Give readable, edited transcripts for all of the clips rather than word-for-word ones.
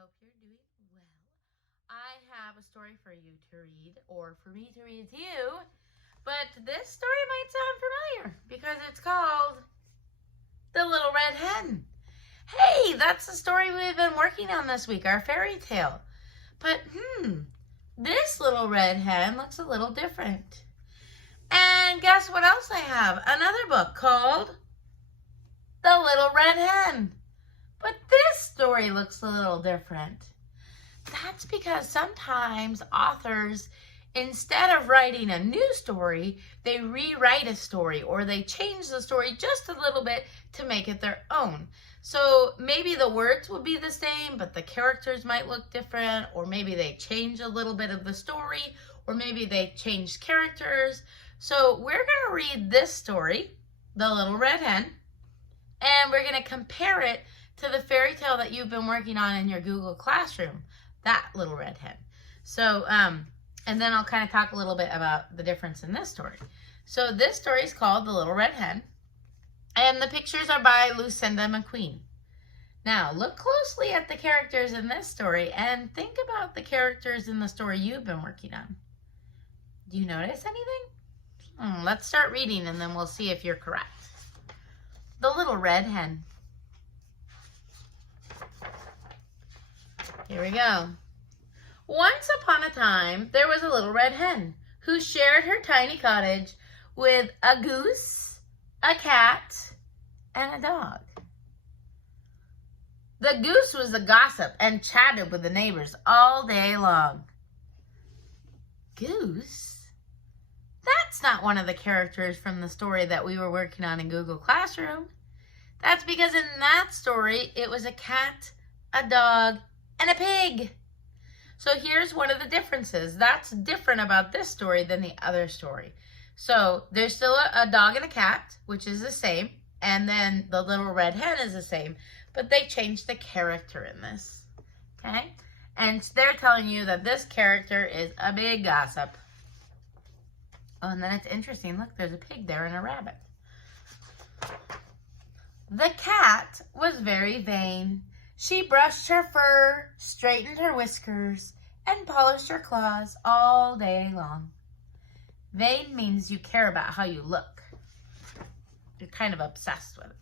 hope you're doing well. I have a story for you to read, or for me to read to you, but this story might sound familiar because it's called The Little Red Hen. Hey, that's the story we've been working on this week, our fairy tale. But, this little red hen looks a little different. And guess what else I have? Another book called The Little Red Hen. But this story looks a little different. That's because sometimes authors, instead of writing a new story, they rewrite a story or they change the story just a little bit to make it their own. So maybe the words will be the same, but the characters might look different, or maybe they change a little bit of the story, or maybe they changed characters. So we're going to read this story, The Little Red Hen, and we're going to compare it to the fairy tale that you've been working on in your Google Classroom, that Little Red Hen. So, and then I'll kind of talk a little bit about the difference in this story. So this story is called The Little Red Hen, and the pictures are by Lucinda McQueen. Now, look closely at the characters in this story and think about the characters in the story you've been working on. Do you notice anything? Let's start reading and then we'll see if you're correct. The Little Red Hen. Here we go. Once upon a time, there was a little red hen who shared her tiny cottage with a goose, a cat, and a dog. The goose was the gossip and chatted with the neighbors all day long. Goose? That's not one of the characters from the story that we were working on in Google Classroom. That's because in that story, it was a cat, a dog, and a pig. So here's one of the differences. That's different about this story than the other story. So there's still a dog and a cat, which is the same. And then the little red hen is the same. But they changed the character in this. Okay? And they're telling you that this character is a big gossip. Oh, and then it's interesting. Look, there's a pig there and a rabbit. The cat was very vain. She brushed her fur, straightened her whiskers, and polished her claws all day long. Vain means you care about how you look. You're kind of obsessed with it.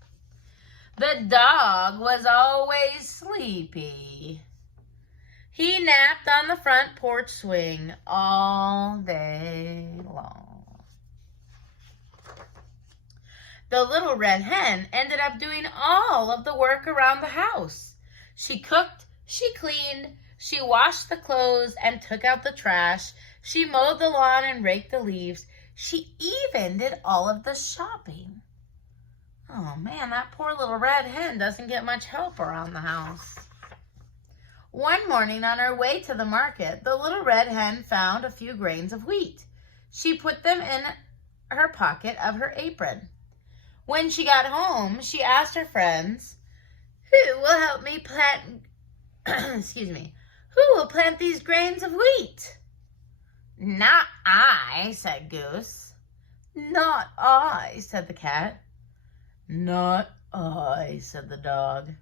The dog was always sleepy. He napped on the front porch swing all day long. The little red hen ended up doing all of the work around the house. She cooked, she cleaned, she washed the clothes and took out the trash. She mowed the lawn and raked the leaves. She even did all of the shopping. Oh man, that poor little red hen doesn't get much help around the house. One morning on her way to the market, the little red hen found a few grains of wheat. She put them in her pocket of her apron. When she got home, she asked her friends, "Who will help me plant, who will plant these grains of wheat?" "Not I," said Goose. "Not I," said the cat. "Not I," said the dog.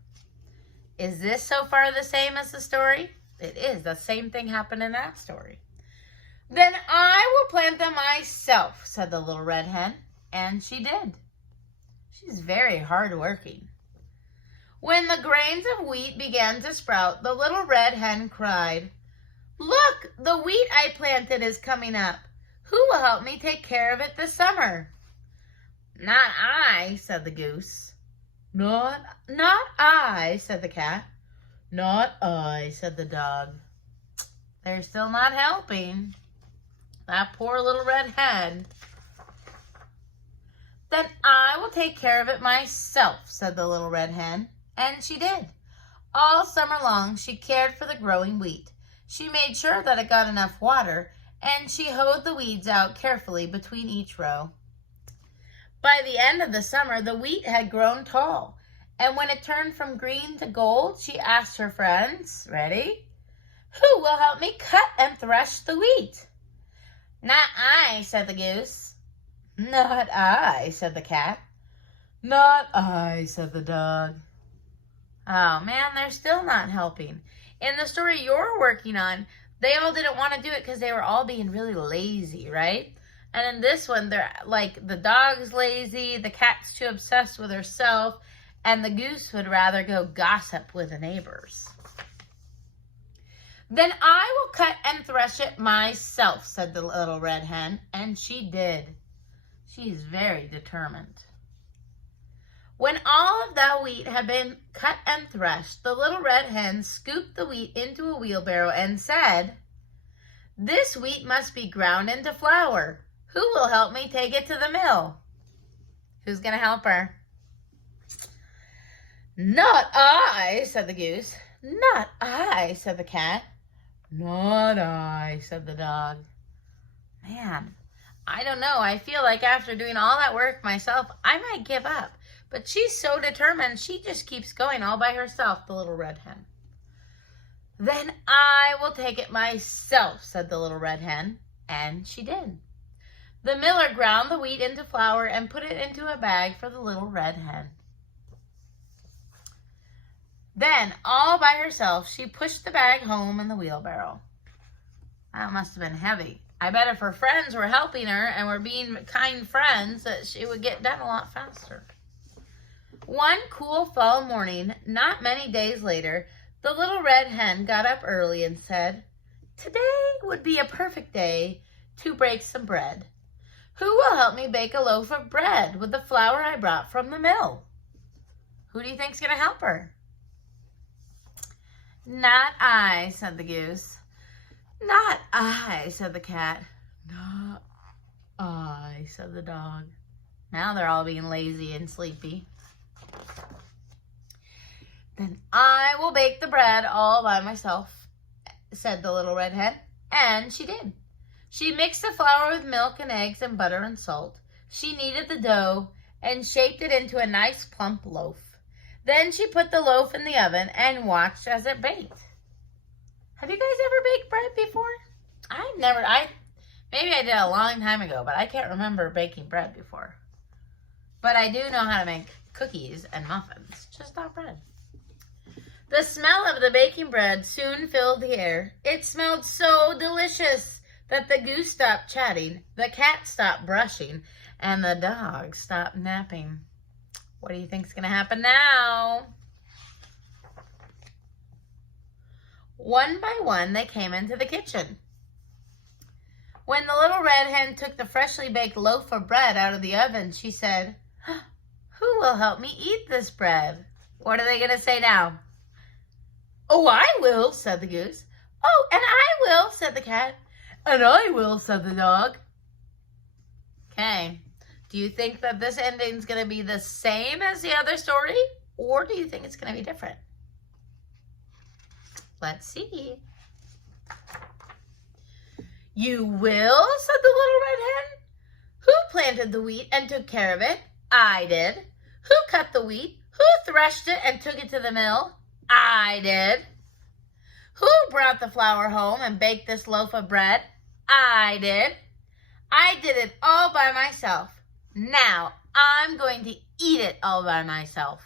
Is this so far the same as the story? It is. The same thing happened in that story. "Then I will plant them myself," said the little red hen. And she did. She's very hardworking. When the grains of wheat began to sprout, the little red hen cried, "Look, the wheat I planted is coming up. Who will help me take care of it this summer?" "Not I," said the goose. Not I," said the cat. "Not I," said the dog. They're still not helping. That poor little red hen. "Then I will take care of it myself," said the little red hen. And she did. All summer long, she cared for the growing wheat. She made sure that it got enough water, and she hoed the weeds out carefully between each row. By the end of the summer, the wheat had grown tall, and when it turned from green to gold, she asked her friends, ready? "Who will help me cut and thresh the wheat?" "Not I," said the goose. "Not I," said the cat. "Not I," said the dog. Oh man, they're still not helping. In the story you're working on, they all didn't want to do it because they were all being really lazy, right? And in this one, they're like, the dog's lazy, the cat's too obsessed with herself, and the goose would rather go gossip with the neighbors. Then I will cut and thresh it myself, said the little red hen, and she did. She's very determined. When all of the wheat had been cut and threshed, the little red hen scooped the wheat into a wheelbarrow and said, "This wheat must be ground into flour. Who will help me take it to the mill?" Who's going to help her? "Not I," said the goose. "Not I," said the cat. "Not I," said the dog. Man, I don't know. I feel like after doing all that work myself, I might give up. But she's so determined, she just keeps going all by herself, the little red hen. "Then I will take it myself," said the little red hen, and she did. The miller ground the wheat into flour and put it into a bag for the little red hen. Then, all by herself, she pushed the bag home in the wheelbarrow. That must have been heavy. I bet if her friends were helping her and were being kind friends, that she would get done a lot faster. One cool fall morning, not many days later, the little red hen got up early and said, "Today would be a perfect day to bake some bread. Who will help me bake a loaf of bread with the flour I brought from the mill?" Who do you think's going to help her? "Not I," said the goose. "Not I," said the cat. "Not I," said the dog. Now they're all being lazy and sleepy. "Then I will bake the bread all by myself," said the little red hen, and she did. She mixed the flour with milk and eggs and butter and salt. She kneaded the dough and shaped it into a nice plump loaf. Then she put the loaf in the oven and watched as it baked. Have you guys ever baked bread before? Maybe I did a long time ago, but I can't remember baking bread before. But I do know how to make cookies and muffins, just not bread. The smell of the baking bread soon filled the air. It smelled so delicious that the goose stopped chatting, the cat stopped brushing, and the dog stopped napping. What do you think's going to happen now? One by one, they came into the kitchen. When the little red hen took the freshly baked loaf of bread out of the oven, she said, "Who will help me eat this bread?" What are they going to say now? "Oh, I will," said the goose. "Oh, and I will," said the cat. "And I will," said the dog. Okay. Do you think that this ending is going to be the same as the other story? Or do you think it's going to be different? Let's see. "You will," said the little red hen. "Who planted the wheat and took care of it? I did. Who cut the wheat? Who threshed it and took it to the mill? I did. Who brought the flour home and baked this loaf of bread? I did. I did it all by myself. Now I'm going to eat it all by myself."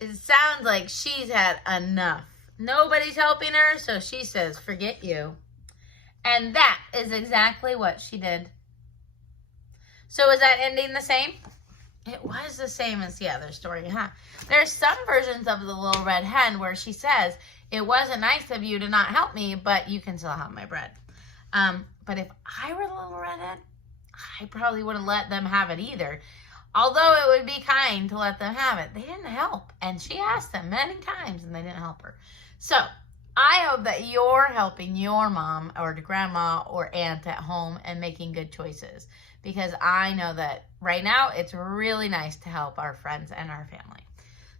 It sounds like she's had enough. Nobody's helping her, so she says, "Forget you." And that is exactly what she did. So is that ending the same? It was the same as the other story, huh? There's some versions of the little red hen where she says, "It wasn't nice of you to not help me, but you can still have my bread." But if I were the little red hen, I probably wouldn't let them have it either. Although it would be kind to let them have it. They didn't help. And she asked them many times and they didn't help her. So I hope that you're helping your mom or grandma or aunt at home and making good choices. Because I know that right now it's really nice to help our friends and our family.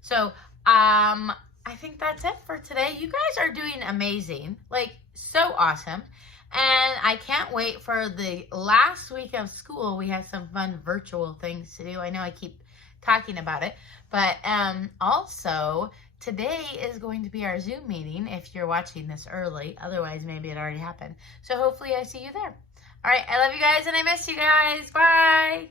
So I think that's it for today. You guys are doing amazing. Like, so awesome. And I can't wait for the last week of school. We have some fun virtual things to do. I know I keep talking about it. But also, today is going to be our Zoom meeting if you're watching this early. Otherwise, maybe it already happened. So hopefully I see you there. All right, I love you guys and I miss you guys. Bye.